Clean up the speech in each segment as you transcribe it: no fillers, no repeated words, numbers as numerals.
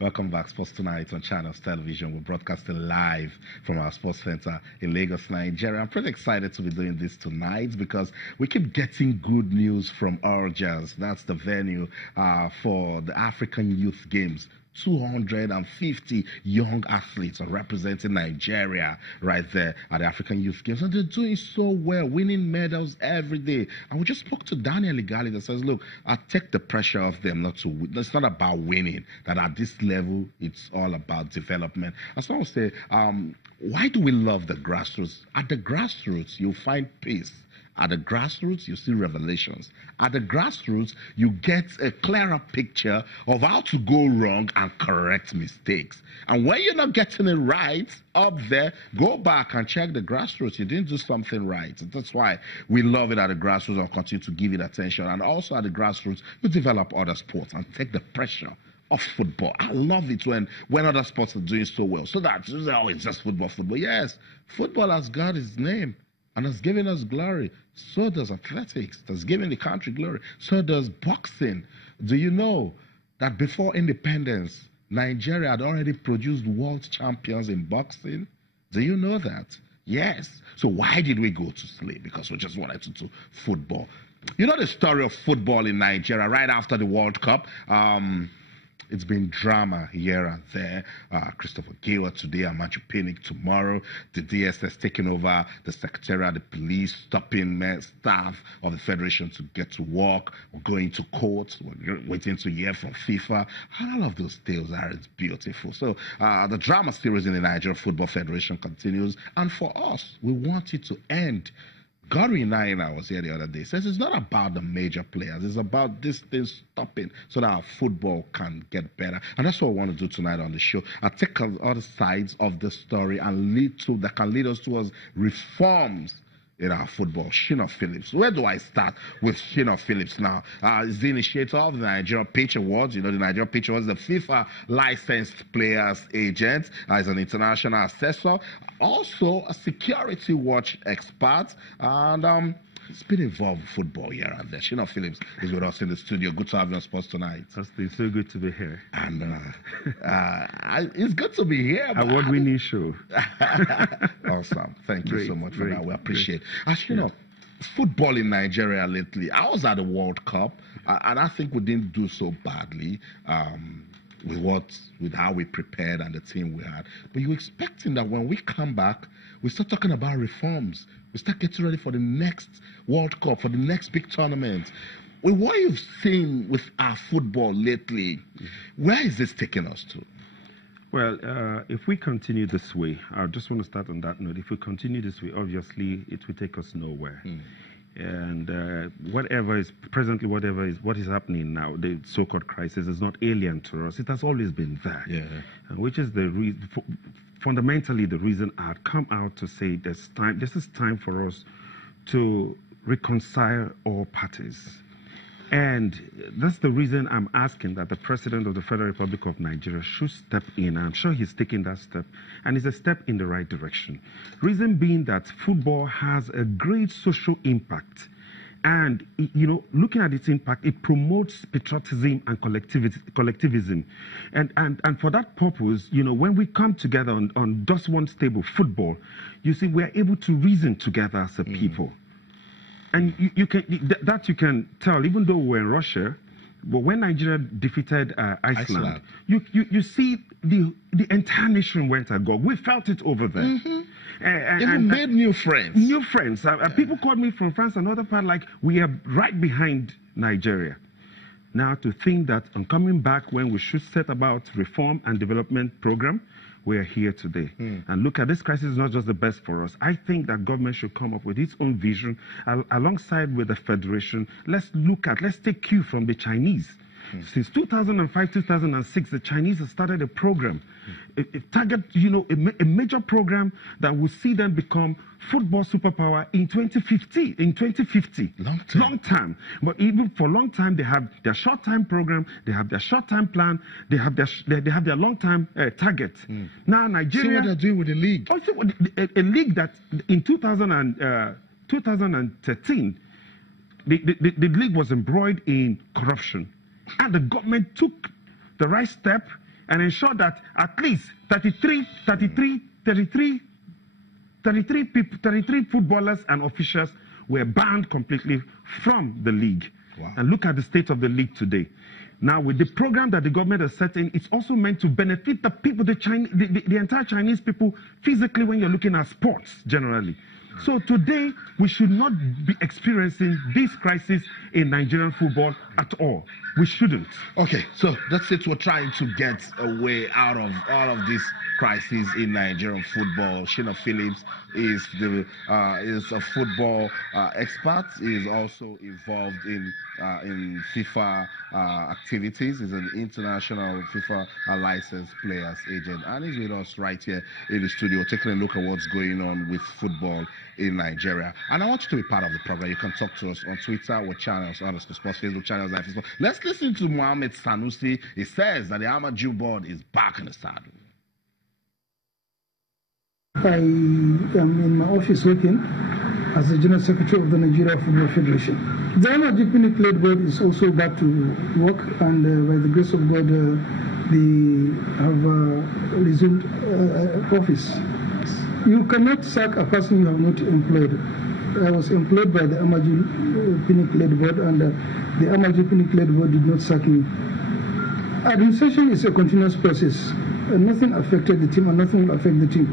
Welcome back, Sports Tonight on Channels Television. We're broadcasting live from our sports center in Lagos, Nigeria. I'm pretty excited to be doing this tonight because we keep getting good news from Urgers. That's the venue for the African Youth Games. 250 young athletes are representing Nigeria right there at the African Youth Games, and they're doing so well, winning medals every day. And we just spoke to Daniel Igali that says, look, I take the pressure off them not to win. It's not about winning, that at this level, it's all about development. And so I would say, why do we love the grassroots? At the grassroots, you'll find peace. At the grassroots, you see revelations. At the grassroots, you get a clearer picture of how to go wrong and correct mistakes. And when you're not getting it right up there, go back and check the grassroots. You didn't do something right. That's why we love it at the grassroots and continue to give it attention. And also at the grassroots, you develop other sports and take the pressure of football. I love it when other sports are doing so well. So that, oh, it's just football. Yes, football has got its name and has given us glory. So does athletics. That's given the country glory. So does boxing. Do you know that before independence, Nigeria had already produced world champions in boxing? Do you know that? Yes. So why did we go to sleep? Because we just wanted to do football. You know the story of football in Nigeria right after the World Cup? It's been drama here and there. Christopher Giwa today, Amachu Pinnick tomorrow. The DSS taking over the Secretariat, the police stopping staff of the Federation to get to work. We're going to court. We're waiting to hear from FIFA. All of those tales are beautiful. So the drama series in the Nigeria Football Federation continues. And for us, we want it to end. Godwin Naina was here the other day. Says it's not about the major players. It's about this thing stopping so that our football can get better. And that's what we want to do tonight on the show. I'll take other sides of the story and that can lead us towards reforms in our football. Shina Phillips. Where do I start with Shina Phillips now? Is the initiator of the Nigeria Pitch Awards. You know, the Nigeria Pitch Awards, the FIFA licensed players agent. Is an international assessor. Also a security watch expert. And it's been involved with football here and there. Shina Phillips is with us in the studio. Good to have you on Sports Tonight. It's so good to be here. And it's good to be here. Award-winning show. Awesome. Thank you so much for that. We appreciate it. As you know, football in Nigeria lately, I was at the World Cup, and I think we didn't do so badly with how we prepared and the team we had. But you're expecting that when we come back, we start talking about reforms. We start getting ready for the next World Cup, for the next big tournament. With what you've seen with our football lately, where is this taking us to? Well, if we continue this way, I just want to start on that note. If we continue this way, obviously, it will take us nowhere. And what is happening now, the so-called crisis, is not alien to us. It has always been there. Yeah. Which is the reason, fundamentally, the reason I'd come out to say this is time for us to reconcile all parties. And that's the reason I'm asking that the President of the Federal Republic of Nigeria should step in. I'm sure he's taking that step, and it's a step in the right direction. Reason being that football has a great social impact. And, you know, looking at its impact, it promotes patriotism and collectivism. And for that purpose, you know, when we come together on just one stable, football, you see, we're able to reason together as a people. And you can tell, even though we're in Russia, but when Nigeria defeated Iceland, you see the entire nation went agog. We felt it over there. And made new friends. New friends. People called me from France and other part, like, we are right behind Nigeria. Now, to think that on coming back when we should set about reform and development program, we are here today. And look at this crisis is not just the best for us. I think that government should come up with its own vision alongside with the Federation. Let's take cue from the Chinese. Since 2005, 2006, the Chinese have started a program, a target, you know, a major program that will see them become football superpower in 2050. Long time. But even for long time, they have their short-time program, they have their short-time plan, they have their long-time target. Now Nigeria. See what they're doing with the league. Also, a league that in 2013, the league was embroiled in corruption. And the government took the right step and ensure that at least 33 footballers and officials were banned completely from the league. Wow. And look at the state of the league today. Now, with the program that the government has set in, it's also meant to benefit the people, the entire Chinese people, physically when you're looking at sports generally. So today, we should not be experiencing this crisis in Nigerian football at all. We shouldn't. Okay, so that's it. We're trying to get a way out of all of this crisis in Nigerian football. Shina Phillips is a football expert. He is also involved in FIFA activities. He's an international FIFA licensed players agent, and he's with us right here in the studio, taking a look at what's going on with football in Nigeria. And I want you to be part of the program. You can talk to us on Twitter with channels, _sports, Facebook channels, like Facebook. Let's listen to Mohammed Sanusi. He says that the Amaju board is back in the saddle. I am in my office working as the General Secretary of the Nigeria Football Federation. The Amaju Pinnick led board is also back to work, and by the grace of God, they have resumed office. You cannot sack a person you have not employed. I was employed by the Amaju Pinnick led board, and the Amaju Pinnick led board did not sack me. Administration is a continuous process. Nothing affected the team, and nothing will affect the team.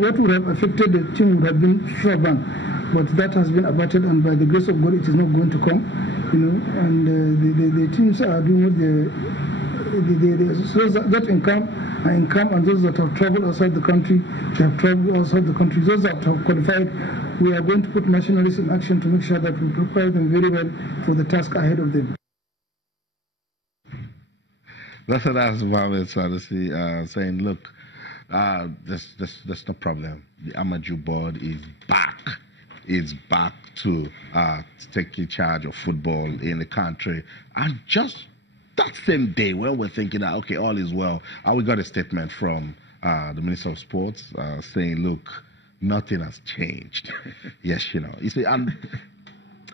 What would have affected the team would have been FIFA ban, but that has been averted, and by the grace of God, it is not going to come. And the teams are doing what those that income are income, and those that have traveled outside the country, they have traveled outside the country. Those that have qualified, we are going to put nationalists in action to make sure that we prepare them very well for the task ahead of them. That's Mohammed Sanusi saying, look, there's no problem. The Amaju board is back. It's back to taking charge of football in the country. And just that same day when we're thinking that, okay, all is well, we got a statement from the Minister of Sports saying, look, nothing has changed. Yes, you see, and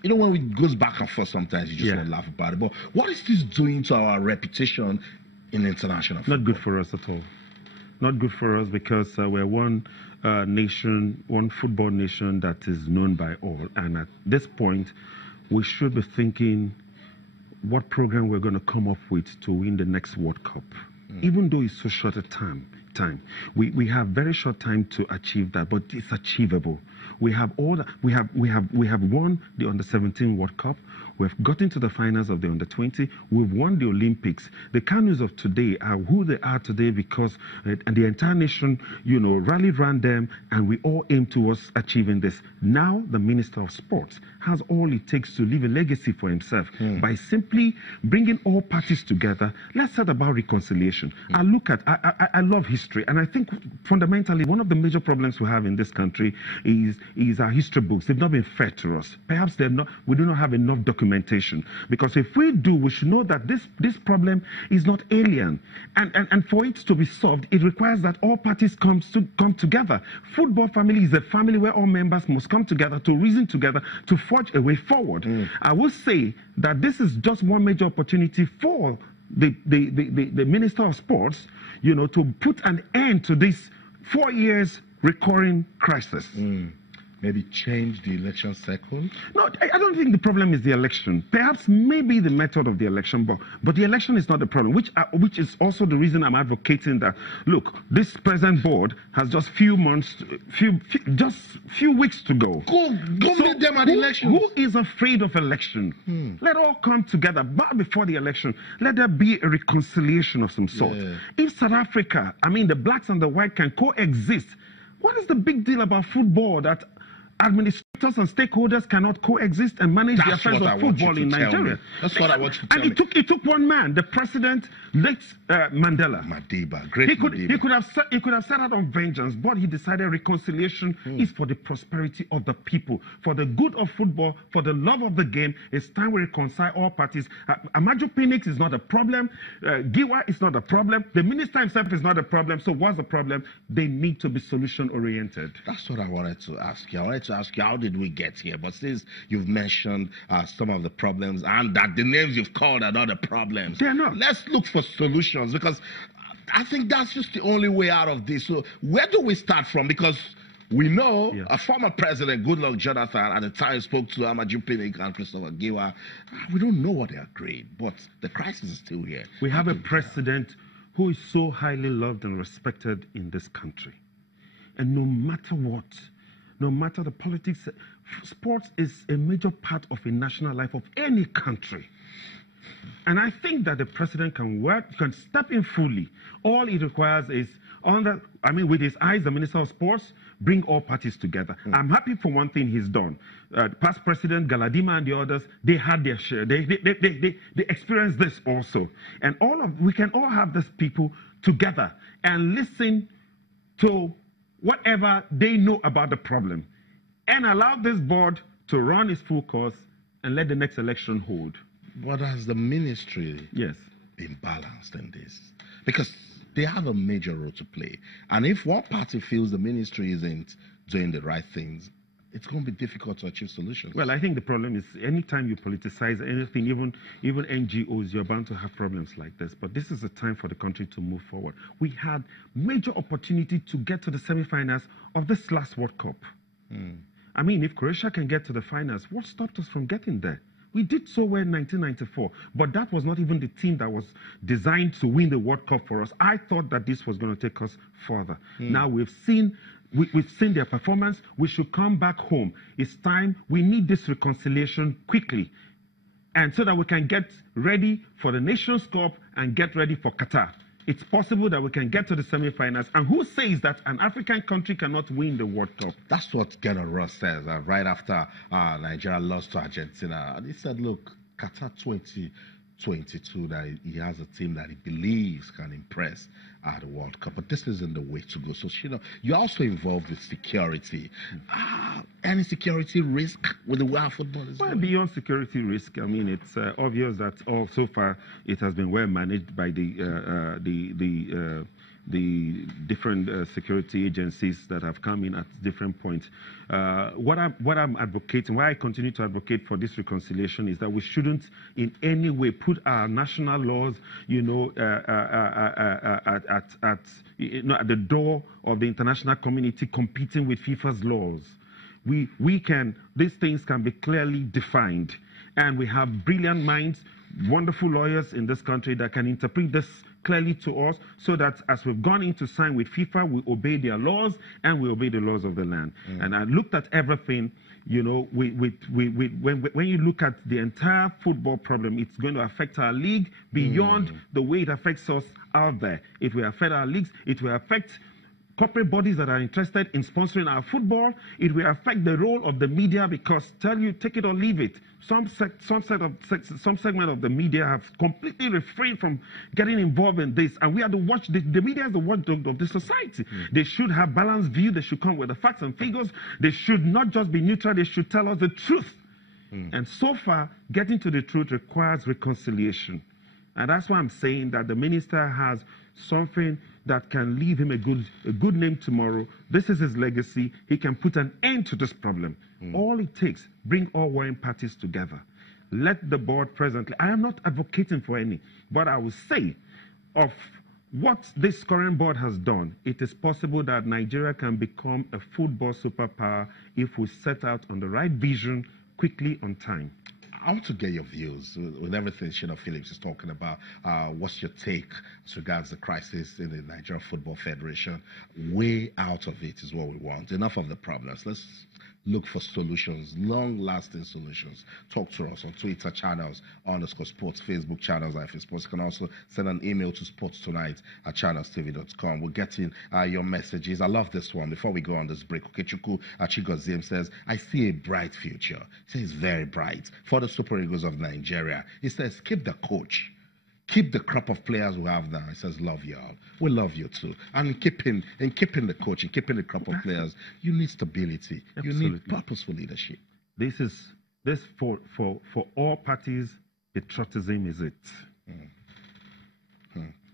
when it goes back and forth, sometimes you just want to laugh about it. But what is this doing to our reputation in international football? Not good for us at all. Not good for us, because we're one nation, one football nation that is known by all. And at this point, we should be thinking what program we're going to come up with to win the next World Cup. Even though it's so short a time. We have very short time to achieve that, but it's achievable. We have all that. We have won the Under-17 World Cup. We've gotten to the finals of the Under-20. We've won the Olympics. The Kanus of today are who they are today because and the entire nation, rallied around them, and we all aim towards achieving this. Now the Minister of Sports has all it takes to leave a legacy for himself by simply bringing all parties together. Let's set about reconciliation. I love history, and I think fundamentally one of the major problems we have in this country is our history books. They've not been fair to us. Perhaps we do not have enough documentation, because if we do, we should know that this problem is not alien, and for it to be solved, it requires that all parties come together. Football family is a family where all members must come together to reason together to forge a way forward. I will say that this is just one major opportunity for the Minister of Sports, to put an end to this 4 years recurring crisis. Maybe change the election cycle? No, I don't think the problem is the election. Perhaps maybe the method of the election, but the election is not the problem, which is also the reason I'm advocating that, look, this present board has just few weeks to go. Go meet them at election. Who is afraid of election? Let all come together, but before the election, let there be a reconciliation of some sort. If South Africa, the blacks and the white can coexist, what is the big deal about football that administrators and stakeholders cannot coexist and manage the affairs of football in Nigeria? That's what I want you to tell me. And it took one man, the president, late Mandela. Madiba, great Madiba. He could have set out on vengeance, but he decided reconciliation is for the prosperity of the people, for the good of football, for the love of the game. It's time we reconcile all parties. Amaju Pinnick is not a problem. Giwa is not a problem. The minister himself is not a problem. So what's the problem? They need to be solution-oriented. That's what I wanted to ask you. I wanted to ask you, how did we get here? But since you've mentioned some of the problems and that the names you've called are not the problems, they're not. Let's look for solutions, because I think that's just the only way out of this. So where do we start from? Because we know a former president, Goodluck Jonathan, at the time spoke to Amaju Pinnick and Christopher Giwa. We don't know what they agreed, but the crisis is still here. We have a president who is so highly loved and respected in this country. And no matter what, no matter the politics, sports is a major part of a national life of any country. And I think that the president can step in fully. All it requires is, with his eyes, the Minister of Sports, bring all parties together. I'm happy for one thing he's done. Past President Galadima and the others, they had their share. They experienced this also. And we can all have these people together and listen to whatever they know about the problem and allow this board to run its full course and let the next election hold. But has the ministry been balanced in this? Because they have a major role to play. And if one party feels the ministry isn't doing the right things, it's going to be difficult to achieve solutions. Well, I think the problem is anytime you politicize anything, even NGOs, you're bound to have problems like this. But this is a time for the country to move forward. We had major opportunity to get to the semifinals of this last World Cup. I mean, if Croatia can get to the finals, what stopped us from getting there? We did so well in 1994, but that was not even the team that was designed to win the World Cup for us. I thought that this was going to take us further. Now we've seen their performance. We should come back home. It's time. We need this reconciliation quickly, and so that we can get ready for the Nations Cup and get ready for Qatar. It's possible that we can get to the semi-finals. And who says that an African country cannot win the World Cup? That's what Gernot Ross says right after Nigeria lost to Argentina. And he said, look, Qatar 2022, that he has a team that he believes can impress at the World Cup. But this isn't the way to go. So, you're also involved with security. Any security risk with the way our football is going? Beyond security risk, I mean, it's obvious that so far it has been well managed by the different security agencies that have come in at different points. What I'm advocating, why I continue to advocate for this reconciliation, is that we shouldn't in any way put our national laws, at the door of the international community competing with FIFA's laws. These things can be clearly defined, and we have brilliant minds, wonderful lawyers in this country that can interpret this clearly to us, so that as we've gone in to sign with FIFA, we obey their laws and we obey the laws of the land. And I looked at everything, when you look at the entire football problem, it's going to affect our league beyond the way it affects us out there. It will affect our leagues, it will affect corporate bodies that are interested in sponsoring our football. It will affect the role of the media, because take it or leave it, some segment of the media have completely refrained from getting involved in this, and we are the media is the watchdog of the society. They should have balanced view. They should come with the facts and figures. They should not just be neutral. They should tell us the truth. And so far, getting to the truth requires reconciliation. And that's why I'm saying that the minister has something that can leave him a good name tomorrow. This is his legacy. He can put an end to this problem. All it takes, bring all warring parties together. Let the board presently, I am not advocating for any, but I will say of what this current board has done, it is possible that Nigeria can become a football superpower if we set out on the right vision quickly on time. I want to get your views with everything Shina Phillips is talking about. What's your take as regards the crisis in the Nigeria Football Federation? Way out of it is what we want. Enough of the problems. Let's look for solutions, long-lasting solutions. Talk to us on Twitter channels, _sports, Facebook channels, IFA Sports. You can also send an email to sportstonight@channelstv.com. We're getting your messages. I love this one. Before we go on this break, Okechukwu Achigoziem says, I see a bright future. He says, very bright. For the Super Eagles of Nigeria. He says, keep the coach. Keep the crop of players we have now. He says, love y'all. We love you too. And keeping the coach and keeping the crop of players, you need stability. Absolutely. You need purposeful leadership. This for all parties, patriotism is it.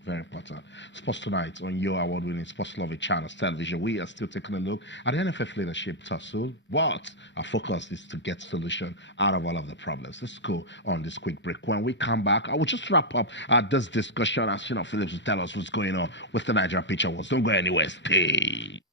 Very important. Sports Tonight on your award-winning Sports Loving Channels Television. We are still taking a look at the NFF leadership tussle, but our focus is to get solution out of all of the problems. Let's go on this quick break. When we come back, I will just wrap up this discussion as Phillips will tell us what's going on with the Nigeria Picture Awards. Don't go anywhere. Stay.